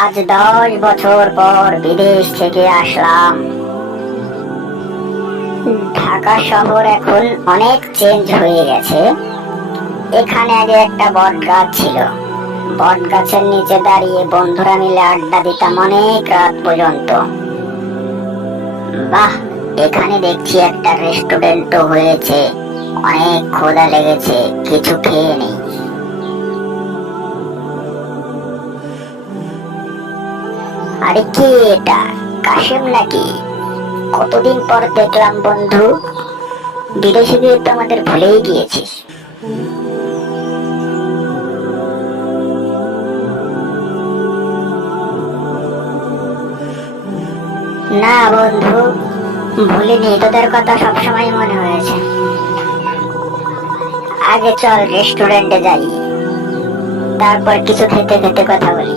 আজ দশ বছর পর বিদেশ থেকে আসলাম। ঢাকা শহর এখন অনেক চেঞ্জ হয়ে গেছে। এখানে আগে একটা বট গাছ ছিল। বট গাছের নিচে দাঁড়িয়ে বন্ধুরা মিলে আড্ডা দিতাম অনেক রাত পর্যন্ত। বাহ, এখানে দেখছি একটা রেস্টুরেন্টও হয়েছে। অনেক ক্ষুধা লেগেছে, কিছু খেয়ে নেই। আরে কি এটা কাশেম নাকি? কতদিন পর দেখলাম বন্ধু, বিদেশে গিয়ে তো আমাদের ভুলেই গিয়েছিস। না বন্ধু ভুলিনি তোদের কথা সবসময় মনে হয়েছে। আগে চল রেস্টুরেন্টে যাই, তারপর কিছু খেতে খেতে কথা বলি।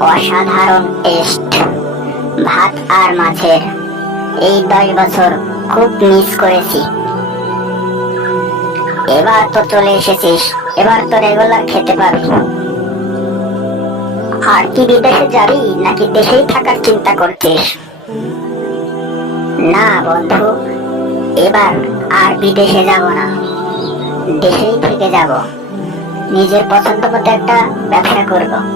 অসাধারণ টেস্ট। ভাত আর মাছের। এই দশ বছর খুব মিস করেছি। এবার তো চলে এসেছিস। এবার তো রেগুলার খেতে পাবি। আর কি বিদেশে যাবি নাকি দেশেই থাকার চিন্তা করছিস? না বন্ধু, এবার আর বিদেশে যাব না। দেশেই থেকে যাব। নিজের পছন্দ মতো একটা ব্যবসা করব।